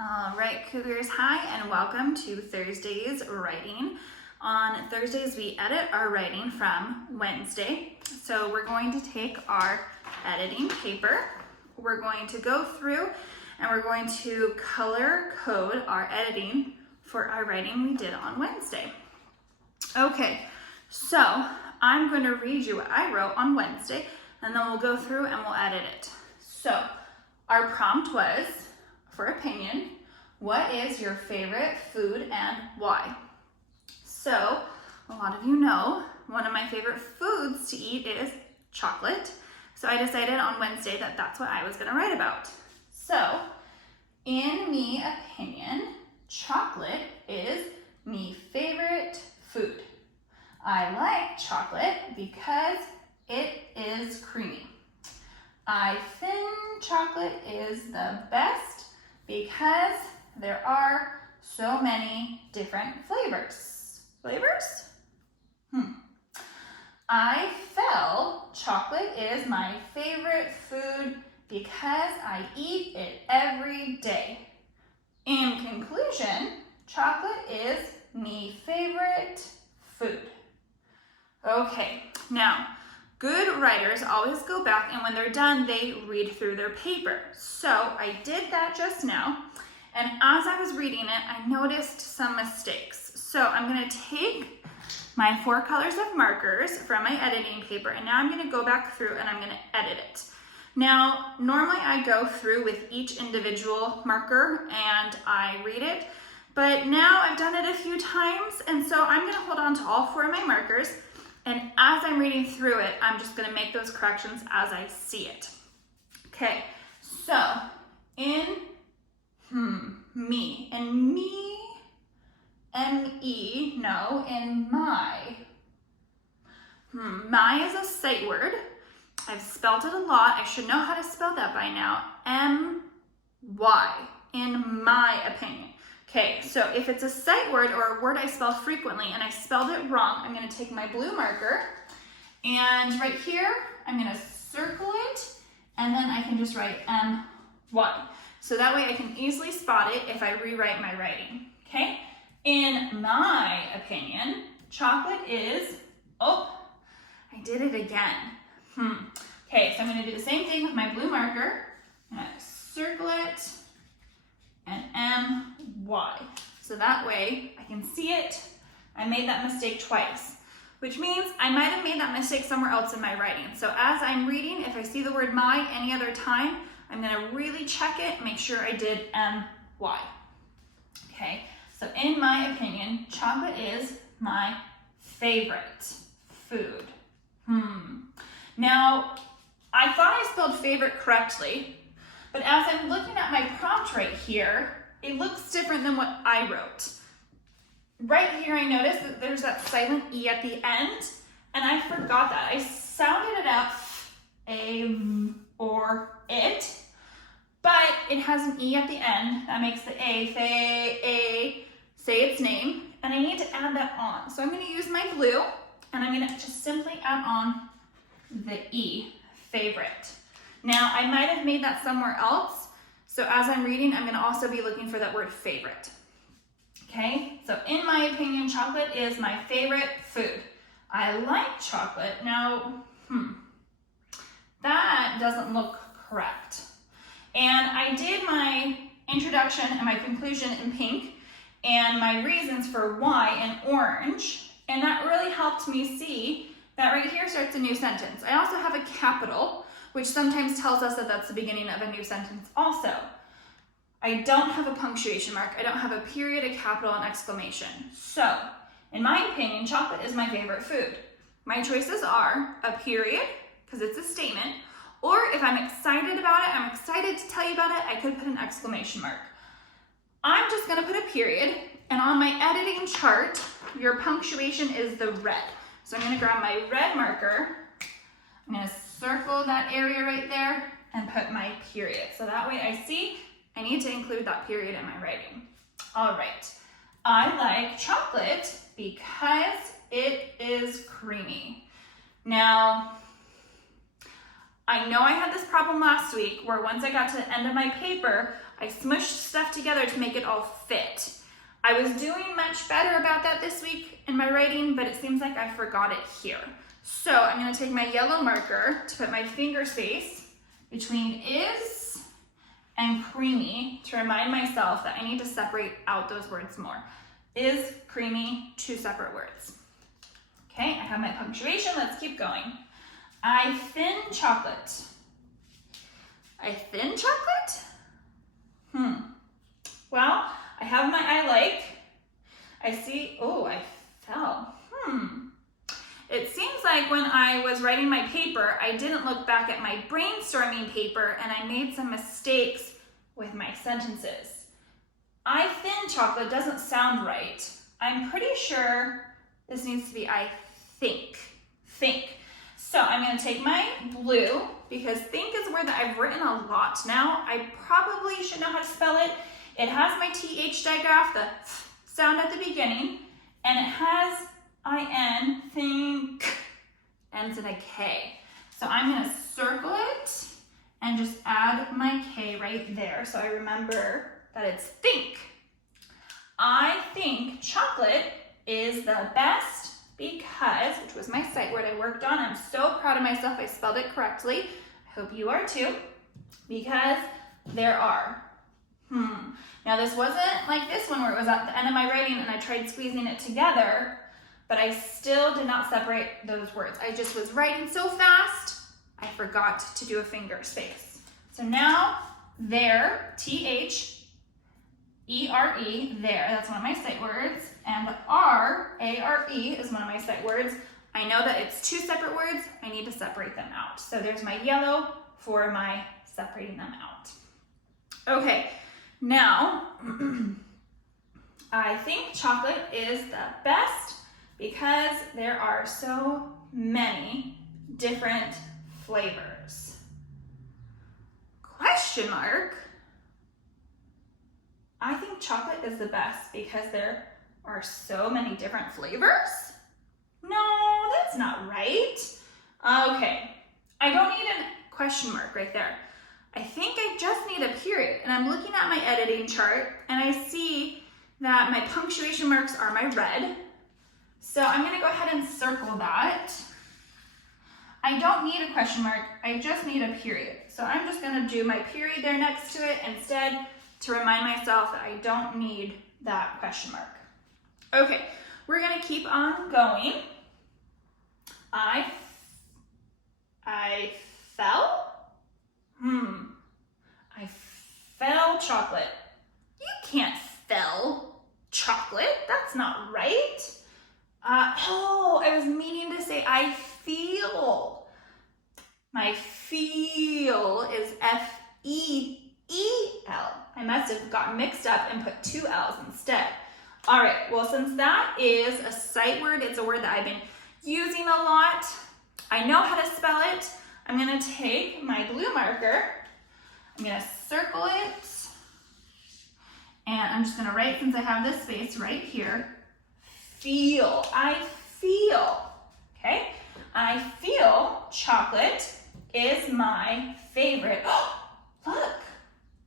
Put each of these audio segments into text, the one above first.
All right, Cougars, hi, and welcome to Thursday's writing. On Thursdays, we edit our writing from Wednesday. So we're going to take our editing paper, we're going to go through, and we're going to color code our editing for our writing we did on Wednesday. Okay, so I'm going to read you what I wrote on Wednesday, and then we'll go through and we'll edit it. So our prompt was, for opinion, what is your favorite food and why? So a lot of you know one of my favorite foods to eat is chocolate. So I decided on Wednesday that that's what I was going to write about. So in me opinion, chocolate is me favorite food. I like chocolate because it is creamy. I think chocolate is the best because there are so many different flavors. I felt chocolate is my favorite food because I eat it every day. In conclusion, chocolate is me favorite food. Okay, now, good writers always go back, and when they're done, they read through their paper. So I did that just now, and as I was reading it, I noticed some mistakes. So I'm going to take my 4 colors of markers from my editing paper, and now I'm going to go back through and I'm going to edit it. Now, normally I go through with each individual marker and I read it, but now I've done it a few times, and so I'm going to hold on to all 4 of my markers. And as I'm reading through it, I'm just going to make those corrections as I see it. Okay, so in me, and me, M-E, no, in my. My is a sight word. I've spelled it a lot. I should know how to spell that by now. M-Y, in my opinion. Okay, so if it's a sight word or a word I spell frequently and I spelled it wrong, I'm going to take my blue marker, and right here, I'm going to circle it, and then I can just write M-Y. So that way I can easily spot it if I rewrite my writing, okay? In my opinion, chocolate is, I did it again. Okay, so I'm going to do the same thing with my blue marker. I'm going to circle it, and M-Y. So that way I can see it. I made that mistake twice, which means I might have made that mistake somewhere else in my writing. So as I'm reading, if I see the word my any other time, I'm gonna really check it, make sure I did M-Y. Okay, so in my opinion, chocolate is my favorite food. Now, I thought I spelled favorite correctly, but as I'm looking at my prompt right here, it looks different than what I wrote. Right here, I noticed that there's that silent E at the end, and I forgot that. I sounded it out, a or it, but it has an E at the end. That makes the A, say its name, and I need to add that on. So I'm gonna use my blue, and I'm gonna just simply add on the E, favorite. Now, I might have made that somewhere else, so as I'm reading, I'm gonna also be looking for that word favorite. Okay, so in my opinion, chocolate is my favorite food. I like chocolate. Now, that doesn't look correct. And I did my introduction and my conclusion in pink, and my reasons for why in orange, and that really helped me see that right here starts a new sentence. I also have a capital, which sometimes tells us that that's the beginning of a new sentence also. I don't have a punctuation mark. I don't have a period, a capital, and exclamation. So, in my opinion, chocolate is my favorite food. My choices are a period, because it's a statement, or if I'm excited about it, I'm excited to tell you about it, I could put an exclamation mark. I'm just gonna put a period, and on my editing chart, your punctuation is the red. So I'm gonna grab my red marker, I'm gonna circle that area right there and put my period. So that way I see I need to include that period in my writing. All right, I like chocolate because it is creamy. Now, I know I had this problem last week where once I got to the end of my paper, I smushed stuff together to make it all fit. I was doing much better about that this week in my writing, but it seems like I forgot it here. So I'm gonna take my yellow marker to put my finger space between is and creamy to remind myself that I need to separate out those words more. Is, creamy, two separate words. Okay, I have my punctuation, let's keep going. I thin chocolate. I thin chocolate? Well, I have my I like. I see, oh, I fell. It seems like when I was writing my paper, I didn't look back at my brainstorming paper and I made some mistakes with my sentences. I thin chocolate doesn't sound right. I'm pretty sure this needs to be I think. So I'm gonna take my blue, because think is a word that I've written a lot now. I probably should know how to spell it. It has my TH digraph, the sound at the beginning, and it has I-N, think, ends in a K. So I'm gonna circle it and just add my K right there so I remember that it's think. I think chocolate is the best because, which was my sight word I worked on. I'm so proud of myself, I spelled it correctly. I hope you are too, because there are. Now this wasn't like this one where it was at the end of my writing and I tried squeezing it together, but I still did not separate those words. I just was writing so fast, I forgot to do a finger space. So now there, T-H-E-R-E, there, that's one of my sight words, and R-A-R-E is one of my sight words. I know that it's two separate words, I need to separate them out. So there's my yellow for my separating them out. Okay, now, I think chocolate is the best because there are so many different flavors. Question mark. I think chocolate is the best because there are so many different flavors? No, that's not right. Okay, I don't need a question mark right there. I think I just need a period, and I'm looking at my editing chart and I see that my punctuation marks are my red. So I'm gonna go ahead and circle that. I don't need a question mark, I just need a period. So I'm just gonna do my period there next to it instead to remind myself that I don't need that question mark. Okay, we're gonna keep on going. I fell? I fell chocolate. You can't fell chocolate, that's not right. Oh, I was meaning to say I feel. My feel is F-E-E-L. I must have gotten mixed up and put two L's instead. All right, well, since that is a sight word, it's a word that I've been using a lot. I know how to spell it. I'm gonna take my blue marker, I'm gonna circle it, and I'm just gonna write, since I have this space right here, feel. I feel, okay? I feel chocolate is my favorite. Look,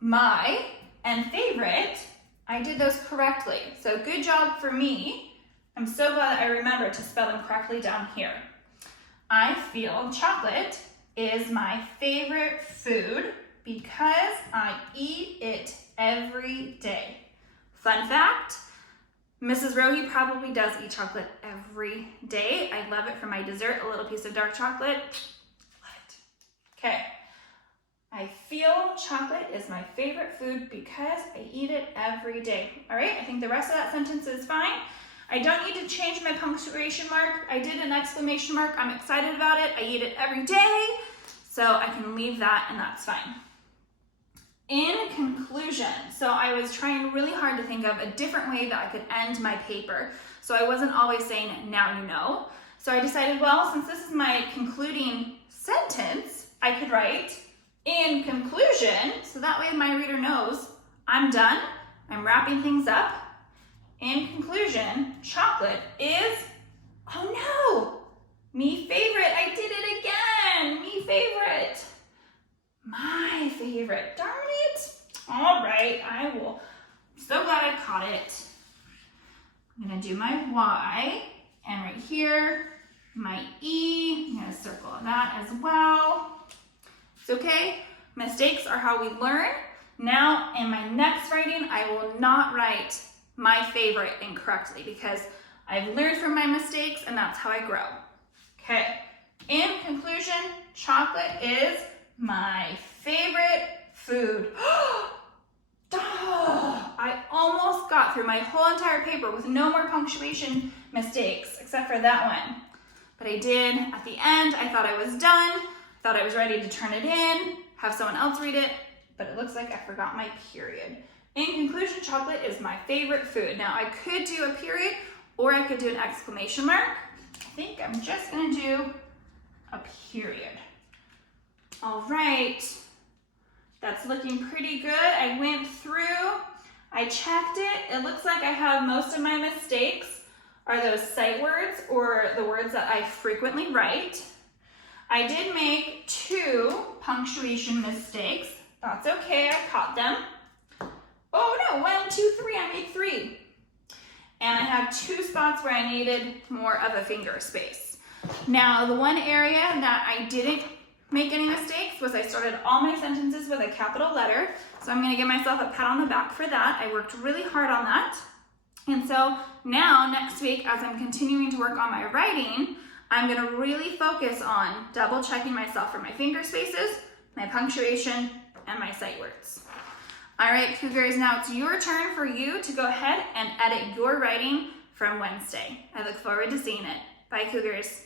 my and favorite, I did those correctly. So good job for me. I'm so glad I remembered to spell them correctly down here. I feel chocolate is my favorite food because I eat it every day. Fun fact, Mrs. Rohi probably does eat chocolate every day. I love it for my dessert, a little piece of dark chocolate. Love it. Okay. I feel chocolate is my favorite food because I eat it every day. All right, I think the rest of that sentence is fine. I don't need to change my punctuation mark. I did an exclamation mark. I'm excited about it. I eat it every day, so I can leave that and that's fine. In conclusion, so I was trying really hard to think of a different way that I could end my paper. So I wasn't always saying, now you know. So I decided, well, since this is my concluding sentence, I could write, in conclusion, so that way my reader knows I'm done, I'm wrapping things up. In conclusion, chocolate is, oh no, me favorite, I did it again, me favorite. My favorite, darn it. All right, I will, so glad I caught it. I'm gonna do my Y, and right here, my E. I'm gonna circle that as well. It's okay, mistakes are how we learn. Now, in my next writing, I will not write my favorite incorrectly because I've learned from my mistakes and that's how I grow. Okay, in conclusion, chocolate is my favorite food. I almost got through my whole entire paper with no more punctuation mistakes except for that one. But I did at the end. I thought I was done, thought I was ready to turn it in, have someone else read it, but it looks like I forgot my period. In conclusion, chocolate is my favorite food. Now I could do a period or I could do an exclamation mark. I think I'm just gonna do a period. All right, that's looking pretty good. I went through, I checked it. It looks like I have most of my mistakes are those sight words or the words that I frequently write. I did make 2 punctuation mistakes. That's okay, I caught them. Oh no, 1, 2, 3, I made 3. And I had 2 spots where I needed more of a finger space. Now, the one area that I didn't make any mistakes was I started all my sentences with a capital letter. So I'm gonna give myself a pat on the back for that. I worked really hard on that. And so now, next week, as I'm continuing to work on my writing, I'm gonna really focus on double checking myself for my finger spaces, my punctuation, and my sight words. All right, Cougars, now it's your turn for you to go ahead and edit your writing from Wednesday. I look forward to seeing it. Bye, Cougars.